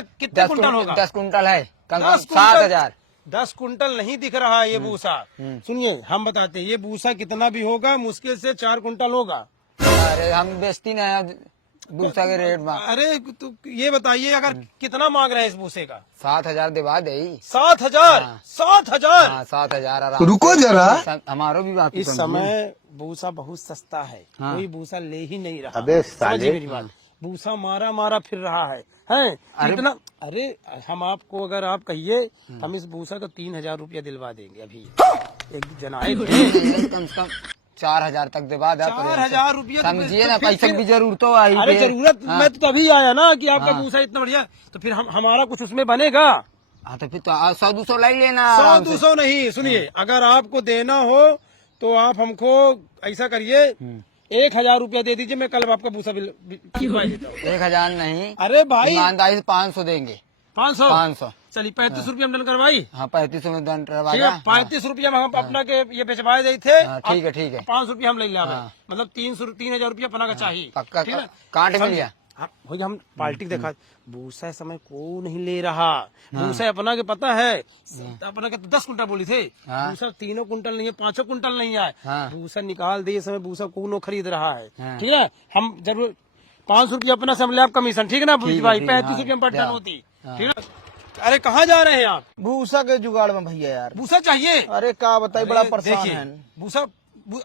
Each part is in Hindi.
कितना कितने कुंटल होगा? 10 कुंटल है, कम 7,000। 10 कुंटल नहीं दिख रहा है ये भूसा। सुनिए हम बताते हैं, ये भूसा कितना भी होगा मुश्किल से 4 कुंटल होगा। अरे हम बेचती नहीं भूसा के रेट में। अरे तो ये बताइए अगर कितना मांग रहे हैं इस भूसे का? 7,000 दिवा दे। 7,000? 7,000? 7,000। रुको जरा, हमारो भी बात। इस समय भूसा बहुत सस्ता है, कोई भूसा ले ही नहीं रहा। अबे साले। समझिए मेरी बात, भूसा मारा मारा फिर रहा है इतना। अरे हम आपको अगर आप कहिए हम इस भूसा का 3,000 रुपया दिलवा देंगे। अभी एक जना आए थे, कम से कम 4,000 तक दिवा दे। 4,000 रुपया समझिए ना, पैसे की जरूरत तो आई। अरे जरूरत मैं तो तभी आया ना कि आपका भूसा इतना बढ़िया, तो फिर हमारा कुछ उसमें बनेगा। हाँ तो फिर तो 100-200 ले लेना। 100-200 नहीं, सुनिए अगर आपको देना हो तो आप हमको ऐसा करिए 1,000 रुपया दे दीजिए, मैं कल आपका भूसा बिल 1,000 नहीं, अरे भाई ईमानदारी से 500 देंगे। 500 चलिए 35 रुपया हम डन करवाई। हाँ 3500 में दंड करवा ठीक है, 35 रुपया में हम अपना के ये बेचवाए गए थे। ठीक है ठीक है। 500 रुपया हम ले लिया, मतलब 3,000 रुपया अपना का चाहिए। पक्का ठीक है, काट में लिया। भैया हम पार्टी देखा, भूसा इस समय को नहीं ले रहा। भूसा अपना के पता है, अपना के 10 कुंटल बोली थे, भूसा 3 कुंटल नहीं है, 5 कुंटल नहीं है। भूसा निकाल दे, इस समय भूसा को खरीद रहा है। ठीक है, हम जरूर 500 रुपया अपना से हम ले आप कमीशन। ठीक है ना भाई, 35 रुपया पर टन होती। ठीक है, अरे कहाँ जा रहे हैं आप? भूसा के जुगाड़ में भैया यार। भूसा चाहिए? अरे क्या बताइए, बड़ा परेशान है। भूसा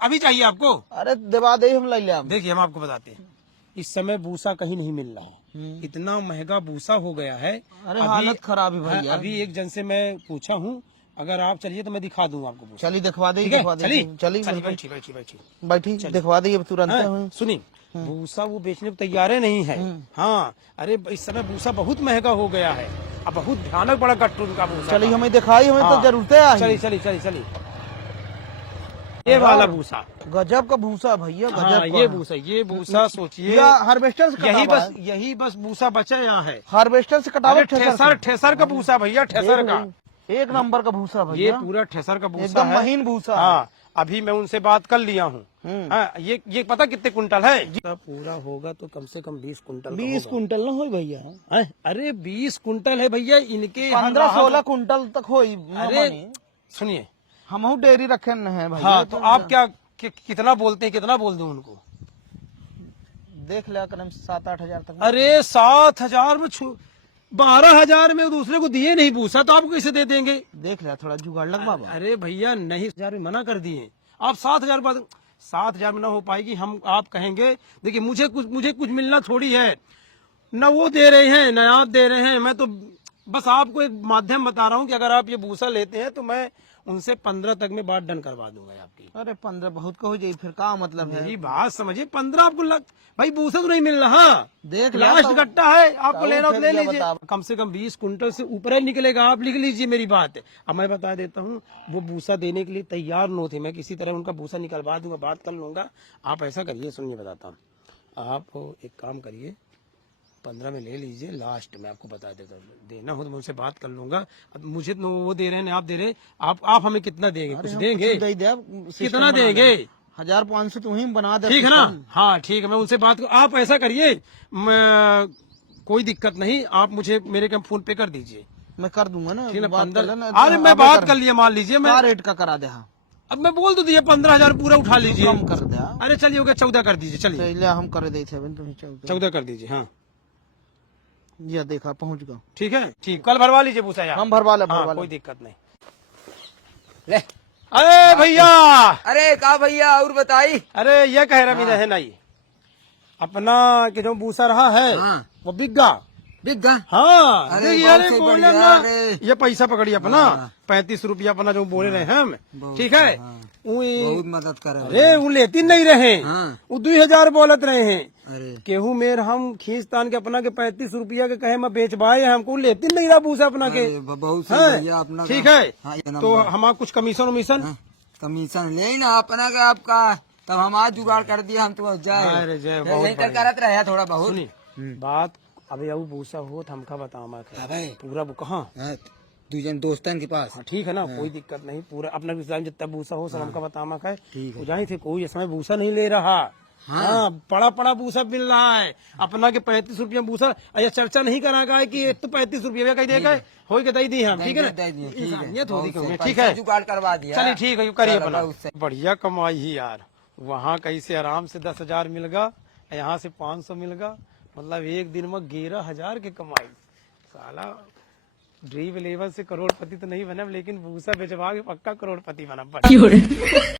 अभी चाहिए आपको? अरे दिवा दे, हम ले लिया। देखिए हम आपको बताते हैं, इस समय भूसा कहीं नहीं मिल रहा है, इतना महंगा भूसा हो गया है। अरे हालत खराब है भैया। अभी एक जन से मैं पूछा हूँ, अगर आप चलिए तो मैं दिखा दूँ आपको भूसा। चलिए दिखवा दे, चलिए बैठी दिखवा दे तुरंत। सुनिए भूसा वो बेचने को तैयार नहीं है। हाँ अरे इस समय भूसा बहुत महंगा हो गया है, अब बहुत भयानक बड़ा गट्टू का भूसा। चलिए हमें दिखाई, हमें तो जरूरत है। चलिए ये वाला भूसा गजब का भूसा भैया, गजब का। ये भूसा सोचिए हार्वेस्टर से यही बस भूसा बचा यहाँ है। हार्वेस्टर से कटावे, ठेसर का भूसा भैया, ठेसर का एक नंबर का भूसा भैया, ये पूरा ठेसर का भूसा एकदम है, महीन भूसा। हाँ अभी मैं उनसे बात कर लिया हूँ। ये पता कितने कुंटल है? पूरा होगा तो कम से कम 20 कुंटल। 20 कुंटल ना हो भैया? अरे 20 कुंटल है भैया, इनके 15-16 कुंटल तक हो। अरे सुनिए हम डेयरी रखे है भैया। हाँ तो आप क्या कितना बोलते हैं, कितना बोल दूं उनको? देख लिया करें 7-8 हजार तक। अरे 7,000 में 12,000 में दूसरे को दिए नहीं भूसा, तो आपको कैसे दे देंगे? देख लिया, थोड़ा जुगाड़ लग बाबा। अरे भैया नहीं, 1,000 में मना कर दिए आप। 7,000 में ना हो पाएगी। हम आप कहेंगे देखिए मुझे कुछ मिलना थोड़ी है, न वो दे रहे हैं न आप दे रहे हैं। मैं तो बस आपको एक माध्यम बता रहा हूँ कि अगर आप ये भूसा लेते हैं तो मैं उनसे 15 तक में बात डन करवा दूंगा आपकी। अरे 15 बहुत का हो जाए, फिर क्या मतलब है? मेरी बात समझिए, 15 आपको भाई भूसा तो नहीं मिल रहा, देख लास्ट गट्टा है, आपको लेना तो ले लीजिए। कम से कम 20 कुंटल से ऊपर ही निकलेगा, आप लिख लीजिए मेरी बात। अब मैं बता देता हूँ, वो भूसा देने के लिए तैयार न थे, मैं किसी तरह उनका भूसा निकलवा दूंगा, बात कर लूंगा। आप ऐसा करिए, सुनिए बताता हूँ, आप एक काम करिए 15 में ले लीजिए, लास्ट में आपको बता देता हूँ। देना हो तो मैं उनसे बात कर लूंगा। अब मुझे तो वो दे रहे हैं, आप दे रहे हैं, आप हमें कितना देंगे? कुछ देंगे? कितना देंगे? 1,500 तू ही बना दे, ठीक है ना? हाँ ठीक है, मैं उनसे बात आप ऐसा करिए, कोई दिक्कत नहीं, आप मुझे मेरे काम फोन पे कर दीजिए, मैं कर दूंगा ना। ठीक है 15। अरे मैं बात कर लिया, मान लीजिए मैं रेट का करा दे। हाँ अब मैं बोल तो दिया 15,000 पूरा उठा लीजिए, कम कर दे। अरे चलिए हो गया 14 कर दीजिए। चलिए हम कर दे 14 कर दीजिए। हाँ ये देखा पहुंच गया। ठीक है, ठीक, कल भरवा लीजिए भूसा यार। हम भरवा ले, कोई दिक्कत नहीं। ले अरे भैया, अरे कहा भैया और बताई? अरे ये कह रहा है नहीं, अपना कि जो भूसा रहा है वो बिक गया। हाँ अरे बोले ना, ये पैसा पकड़िए अपना 35 रुपया अपना जो बोले रहे हम, ठीक है? बहुत मदद कर। अरे वो लेती नहीं रहे, वो 2,000 बोलत रहे हैं। अरे केहू मेर हम खींच तान के अपना के 35 रुपया के कहे मैं बेचवाए, हमको लेती नहीं रहा भूसा अपना के। बहुत ठीक है, तो हम कुछ कमीशन कमीशन ले ना अपना के आपका, तब हम आज जुगाड़ कर दिया। हम तो जाए करत रहे थोड़ा बहुत बात। अबे अब भूसा हो तो हमका बता पूरा वो कहाँ दूजन दोस्तन के पास। ठीक है ना, कोई दिक्कत नहीं, पूरा अपना जितना भूसा हो सब हमका बता है। जाए थे कोई इसमें भूसा नहीं ले रहा, हाँ पड़ा पड़ा भूसा मिल रहा है अपना के 35 रुपया भूसा। अच्छा चर्चा नहीं करा है कि एक तो 35 रुपया कही देगा हो के दे दी हम, ठीक है ना, इंसानियत होगी क्यों, ठीक है जुगाड़ करवा दिया। चलिए ठीक है करिए अपना। बढ़िया कमाई ही यार, वहाँ कहीं से आराम से 10,000 मिल गा, यहाँ से 500 मिल गा, मतलब एक दिन में 11,000 की कमाई। साला ड्रीम लेवल से करोड़पति तो नहीं बना लेकिन भूसा बेचवा के पक्का करोड़पति बना।